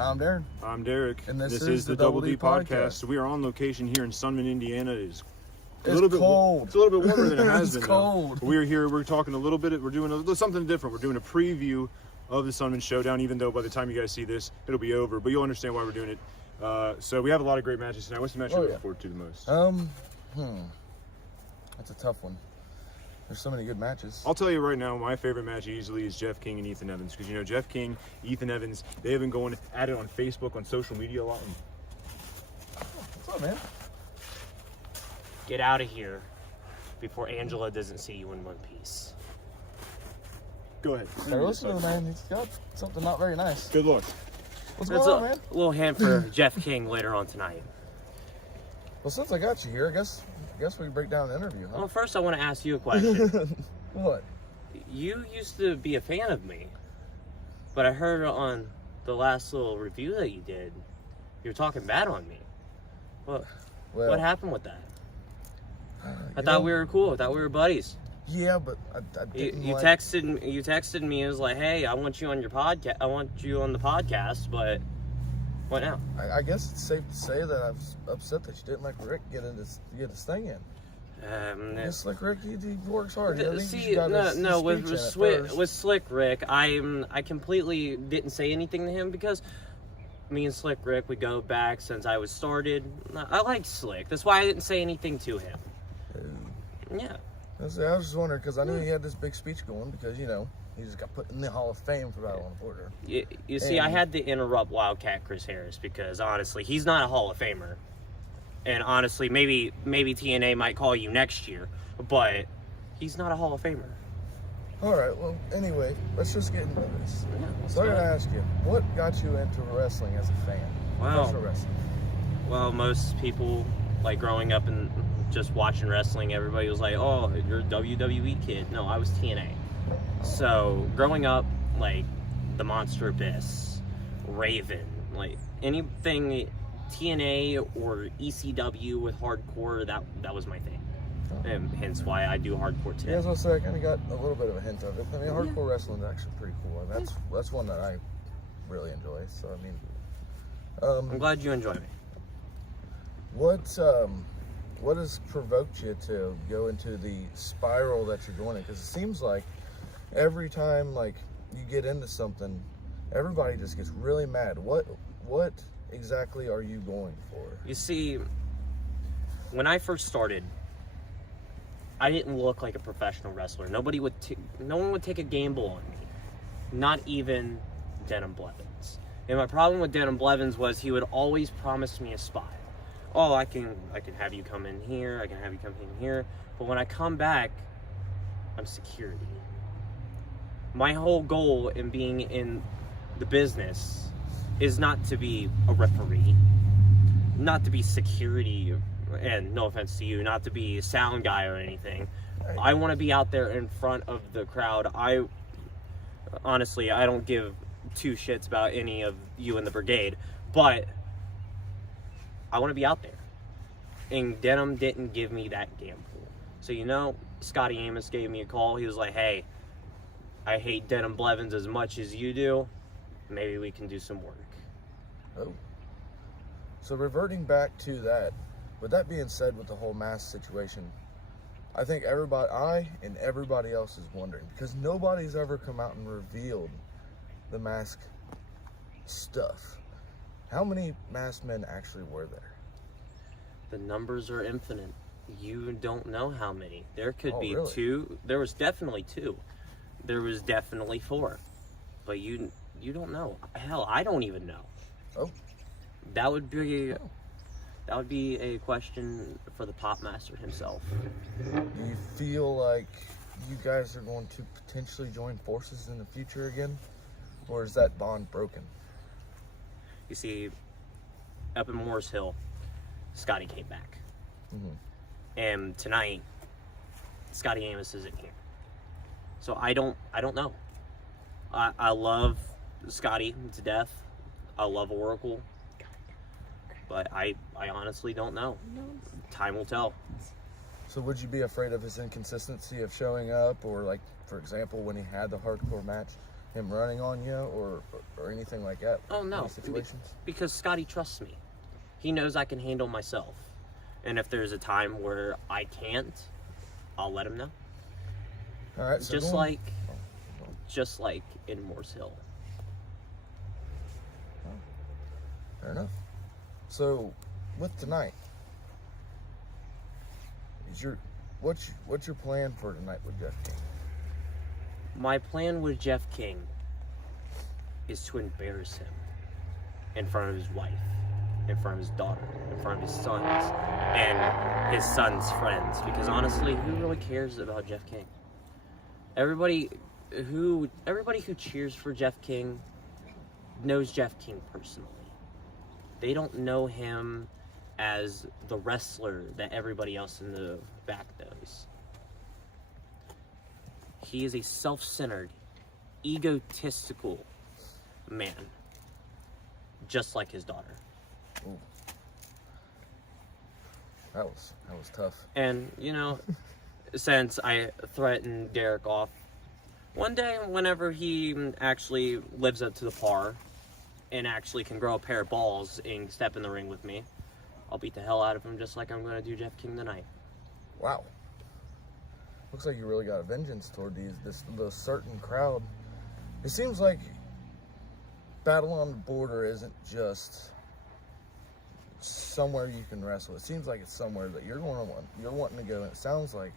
I'm Darren. I'm Derek. And this is the Double D Podcast. We are on location here in Sunman, Indiana. It's a little bit cold. It's a little bit warmer than it has been. It's cold. We're here. We're talking a little bit. We're doing something different. We're doing a preview of the Sunman Showdown, even though by the time you guys see this, it'll be over. But you'll understand why we're doing it. So we have a lot of great matches tonight. What's the match you're looking forward to the most? That's a tough one. There's so many good matches. I'll tell you right now, my favorite match easily is Jeff King and Ethan Evans. Because, you know, Jeff King, Ethan Evans, they have been going at it on Facebook, on social media a lot. What's up, man? Get out of here before Angela doesn't see you in one piece. Go ahead. Hey, listen to the man. He's got something not very nice. Good luck. What's going on, man? A little hint for Jeff King later on tonight. Well, since I got you here, I guess we can break down the interview, huh? Well, first I want to ask you a question. What? You used to be a fan of me, but I heard on the last little review that you did, you were talking bad on me. What happened with that? I thought we were cool. I thought we were buddies. Yeah, but I didn't you texted me. It was like, hey, I want you on your podcast. I want you on the podcast, but what now? I guess it's safe to say that I was upset that you didn't let Rick get his thing in. Just like Rick, he works hard. With Slick Rick, I completely didn't say anything to him because me and Slick Rick, we go back since I was started. I like Slick. That's why I didn't say anything to him. Yeah. I was just wondering because I knew he had this big speech going because, you know, he just got put in the Hall of Fame for Battle on the Border. You see, I had to interrupt Wildcat Chris Harris because, honestly, he's not a Hall of Famer. And, honestly, maybe TNA might call you next year, but he's not a Hall of Famer. All right, well, anyway, let's just get into this. Yeah, so I got to ask you, what got you into wrestling as a fan? Professional wrestling. Well, most people, like, growing up and just watching wrestling, everybody was like, oh, you're a WWE kid. No, I was TNA. So, growing up, like, the Monster Abyss, Raven, like, anything TNA or ECW with hardcore, that was my thing. And hence why I do hardcore today. Yeah, as I was saying, I kind of got a little bit of a hint of it. I mean, hardcore wrestling is actually pretty cool. And that's one that I really enjoy. So, I mean... I'm glad you enjoy me. What has provoked you to go into the spiral that you're going in? Because it seems like every time, like, you get into something, everybody just gets really mad. What exactly are you going for? You see, when I first started, I didn't look like a professional wrestler. No one would take a gamble on me. Not even Darren Blevins. And my problem with Darren Blevins was he would always promise me a spot. Oh, I can have you come in here. I can have you come in here. But when I come back, I'm security. My whole goal in being in the business is not to be a referee, not to be security, and no offense to you, not to be a sound guy or anything. I want to be out there in front of the crowd. Honestly, I don't give two shits about any of you in the brigade, but I want to be out there. And Denham didn't give me that gamble. So, you know, Scotty Amos gave me a call. He was like, hey, I hate Denham Blevins as much as you do. Maybe we can do some work. Oh. So reverting back to that, with that being said, with the whole mask situation, I think I and everybody else is wondering, because nobody's ever come out and revealed the mask stuff. How many masked men actually were there? The numbers are infinite. You don't know how many. There could be really? 2. There was definitely 2. There was definitely 4. But you don't know. Hell, I don't even know. Oh. That would be a question for the Pop Master himself. Do you feel like you guys are going to potentially join forces in the future again? Or is that bond broken? You see, up in Morris Hill, Scotty came back. Mm-hmm. And tonight, Scotty Amos isn't here. So I don't know. I love Scotty to death. I love Oracle. But I honestly don't know. Time will tell. So would you be afraid of his inconsistency of showing up? Or like, for example, when he had the hardcore match, him running on you or anything like that? Oh, no. Any situations? Because Scotty trusts me. He knows I can handle myself. And if there's a time where I can't, I'll let him know. All right. So Just like in Morse Hill. Fair enough. So, with tonight, what's your plan for tonight with Jeff King? My plan with Jeff King is to embarrass him in front of his wife, in front of his daughter, in front of his sons, and his son's friends. Because honestly, who really cares about Jeff King? Everybody who cheers for Jeff King knows Jeff King personally. They don't know him as the wrestler that everybody else in the back knows. He is a self-centered, egotistical man, just like his daughter. Ooh. That was tough. And, since I threatened Derek off, one day, whenever he actually lives up to the par and actually can grow a pair of balls and step in the ring with me, I'll beat the hell out of him just like I'm going to do Jeff King tonight. Wow. Looks like you really got a vengeance toward the certain crowd. It seems like Battle on the Border isn't just somewhere you can wrestle. It seems like it's somewhere that you're wanting to go, and it sounds like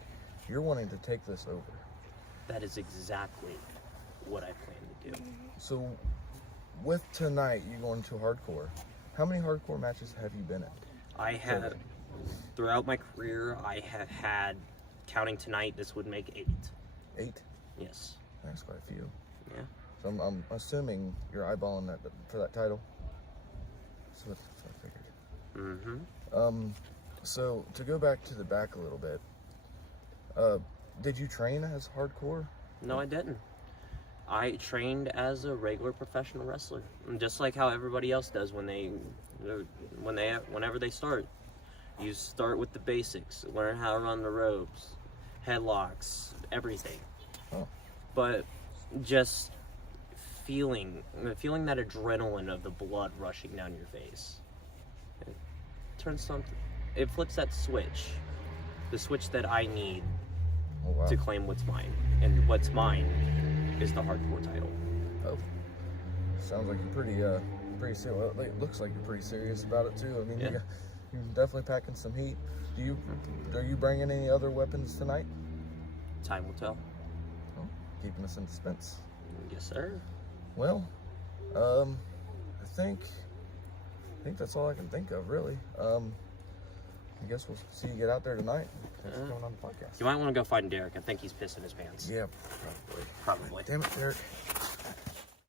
you're wanting to take this over. That is exactly what I plan to do. So, with tonight, you're going to hardcore. How many hardcore matches have you been in? Throughout my career, I have had, counting tonight, this would make 8. 8? Yes. That's quite a few. Yeah. So I'm assuming you're eyeballing that for that title. So that's what I figured. Mm-hmm. So to go back to the back a little bit, did you train as hardcore? No, I didn't. I trained as a regular professional wrestler, just like how everybody else does whenever they start. You start with the basics, learn how to run the ropes, headlocks, everything. Oh. But just feeling that adrenaline of the blood rushing down your face. It flips that switch. The switch that I need to claim what's mine. And what's mine is the hardcore title. Oh. Sounds like you're pretty serious. Well, it looks like you're pretty serious about it too. I mean, Yeah. you're definitely packing some heat. Are you bringing any other weapons tonight? Time will tell. Oh, keeping us in suspense. Yes, sir. Well, I think that's all I can think of, really. I guess we'll see you get out there tonight. Thanks for coming on the podcast. You might want to go find Derek. I think he's pissing his pants. Yeah, probably. Probably. Damn it, Derek.